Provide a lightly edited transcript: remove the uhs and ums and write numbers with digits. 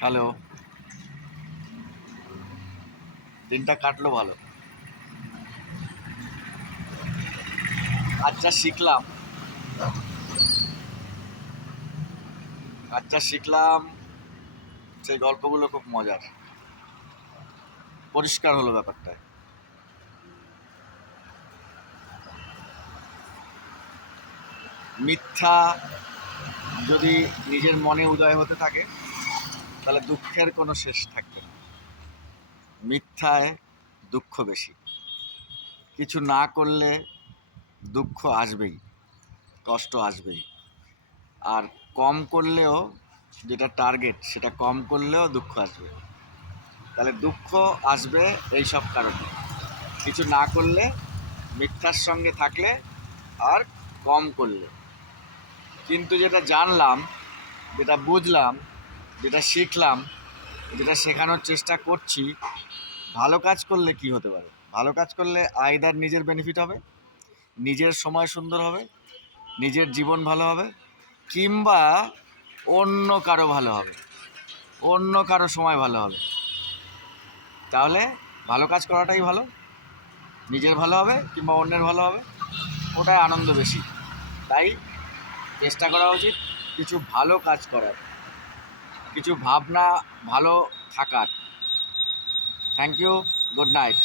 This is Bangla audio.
হ্যালো। দিনটা কাটলো ভালো। আজ যা শিখলাম সেই গল্পগুলো খুব মজার। পরিষ্কার হলো ব্যাপারটা। মিথ্যা যদি নিজের মনে উদয় হতে থাকে তাহলে দুঃখের কোনো শেষ থাকবে না। মিথ্যায় দুঃখ বেশি। কিছু না করলে দুঃখ আসবেই, কষ্ট আসবেই। আর কম করলেও, যেটা টার্গেট সেটা কম করলেও দুঃখ আসবে। তাহলে দুঃখ আসবে এই সব কারণে। কিছু না করলে, মিথ্যার সঙ্গে থাকলে, আর কম করলে। কিন্তু যেটা জানলাম, যেটা বুঝলাম, যেটা শিখলাম, যেটা শেখানোর চেষ্টা করছি, ভালো কাজ করলে কি হতে পারে? ভালো কাজ করলে আইদার নিজের বেনিফিট হবে, নিজের সময় সুন্দর হবে, নিজের জীবন ভালো হবে, কিংবা অন্য কারো ভালো হবে, অন্য কারো সময় ভালো হবে। তাহলে ভালো কাজ করাটাই ভালো। নিজের ভালো হবে কিংবা অন্যের ভালো হবে, ওটাই আনন্দ বেশি। তাই চেষ্টা করা উচিত কিছু ভালো কাজ করার, কিছু ভাবনা ভালো থাকার। Thank you, good night.